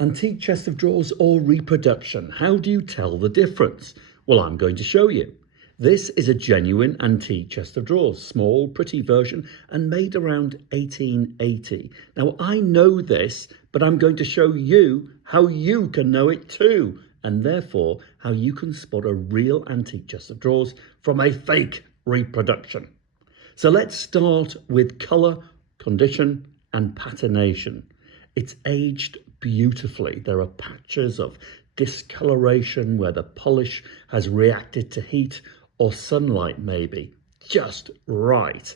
Antique chest of drawers or reproduction? How do you tell the difference? Well, I'm going to show you. This is a genuine antique chest of drawers, small, pretty version, and made around 1880. Now, I know this, but I'm going to show you how you can know it too, and therefore how you can spot a real antique chest of drawers from a fake reproduction. So let's start with colour, condition, and patination. It's aged beautifully. There are patches of discoloration where the polish has reacted to heat or sunlight, maybe just right.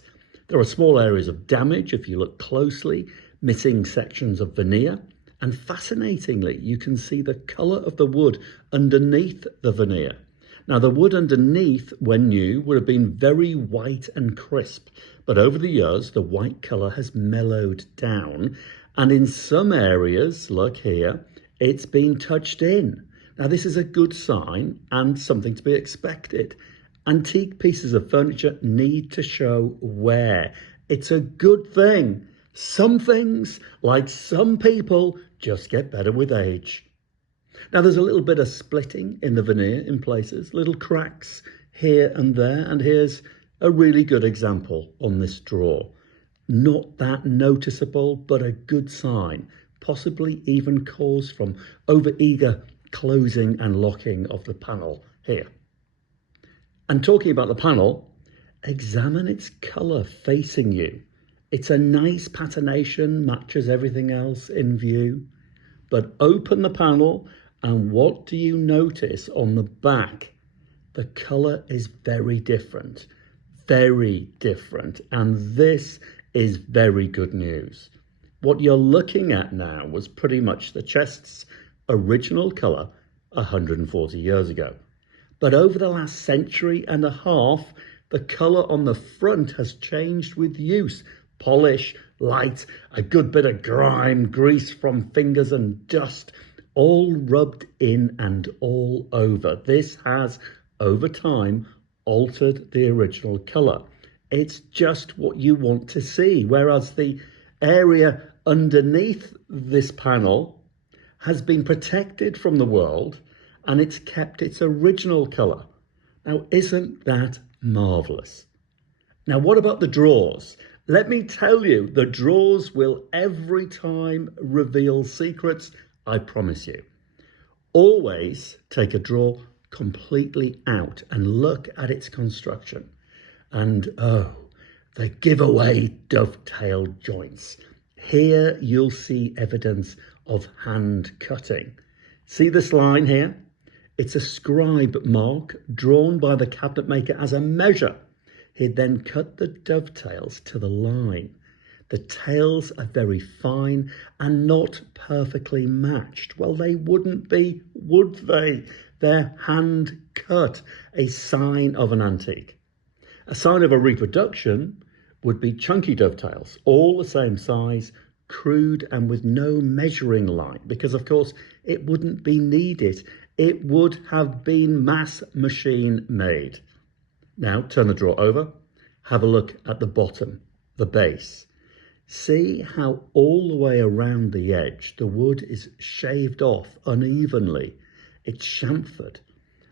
There are small areas of damage if you look closely, missing sections of veneer, and fascinatingly, you can see the colour of the wood underneath the veneer. Now, the wood underneath, when new, would have been very white and crisp, but over the years, the white colour has mellowed down, and in some areas, like here, it's been touched in. Now, this is a good sign and something to be expected. Antique pieces of furniture need to show wear. It's a good thing. Some things, like some people, just get better with age. Now, there's a little bit of splitting in the veneer in places, little cracks here and there, and here's a really good example on this drawer. Not that noticeable, but a good sign, possibly even caused from over-eager closing and locking of the panel here. And talking about the panel, examine its colour facing you. It's a nice patination, matches everything else in view. But open the panel, and what do you notice on the back? The colour is very different, and this is very good news. What you're looking at now was pretty much the chest's original colour 140 years ago. But over the last century and a half, the colour on the front has changed with use. Polish, light, a good bit of grime, grease from fingers and dust, all rubbed in and all over. This has, over time, altered the original colour. It's just what you want to see, whereas the area underneath this panel has been protected from the world and it's kept its original colour. Now, isn't that marvellous? Now, what about the drawers? Let me tell you, the drawers will every time reveal secrets, I promise you. Always take a drawer completely out and look at its construction. And oh, the giveaway dovetail joints. Here you'll see evidence of hand cutting. See this line here? It's a scribe mark drawn by the cabinet maker as a measure. He'd then cut the dovetails to the line. The tails are very fine and not perfectly matched. Well, they wouldn't be, would they? They're hand cut, a sign of an antique. A sign of a reproduction would be chunky dovetails, all the same size, crude and with no measuring line, because of course it wouldn't be needed. It would have been mass machine made. Now turn the drawer over, have a look at the bottom, the base. See how all the way around the edge, the wood is shaved off unevenly. It's chamfered.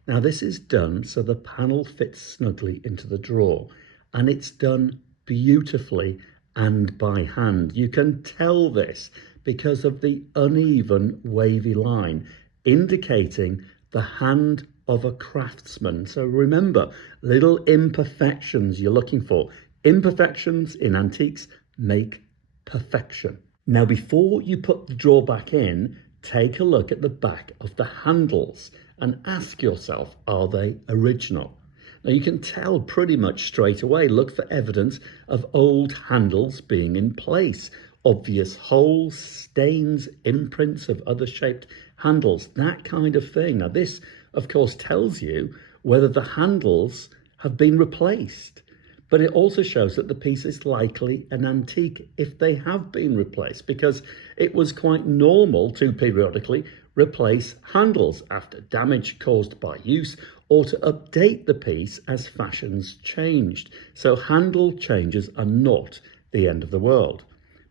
Now this is done so the panel fits snugly into the drawer, and it's done beautifully and by hand. You can tell this because of the uneven wavy line, indicating the hand of a craftsman. So remember, little imperfections you're looking for. Imperfections in antiques make perfection. Now, before you put the drawer back in, take a look at the back of the handles and ask yourself, are they original? Now, you can tell pretty much straight away. Look for evidence of old handles being in place. Obvious holes, stains, imprints of other shaped handles, that kind of thing. Now, this, of course, tells you whether the handles have been replaced. But it also shows that the piece is likely an antique if they have been replaced, because it was quite normal to periodically replace handles after damage caused by use or to update the piece as fashions changed. So handle changes are not the end of the world.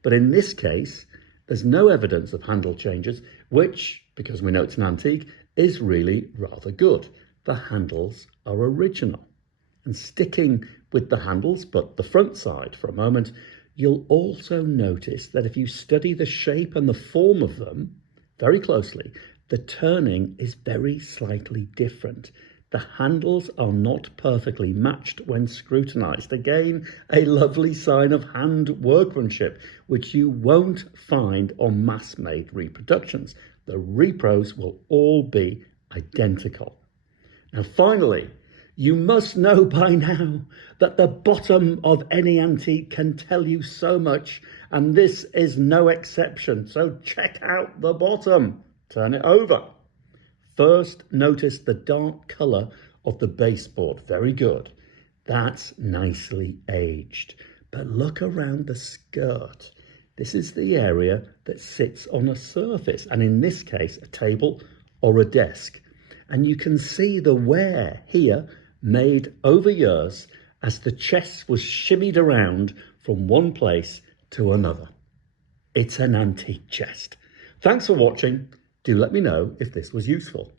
But in this case, there's no evidence of handle changes. which, because we know it's an antique, is really rather good. The handles are original. And sticking with the handles, but the front side for a moment, you'll also notice that if you study the shape and the form of them very closely, the turning is very slightly different. The handles are not perfectly matched when scrutinized. Again, a lovely sign of hand workmanship, which you won't find on mass-made reproductions. The repros will all be identical. Now, finally, you must know by now that the bottom of any antique can tell you so much, and this is no exception. So check out the bottom. Turn it over. First, notice the dark colour of the baseboard. Very good. That's nicely aged. But look around the skirt. This is the area that sits on a surface, and in this case, a table or a desk. And you can see the wear here made over years as the chest was shimmied around from one place to another. It's an antique chest. Thanks for watching. Do let me know if this was useful.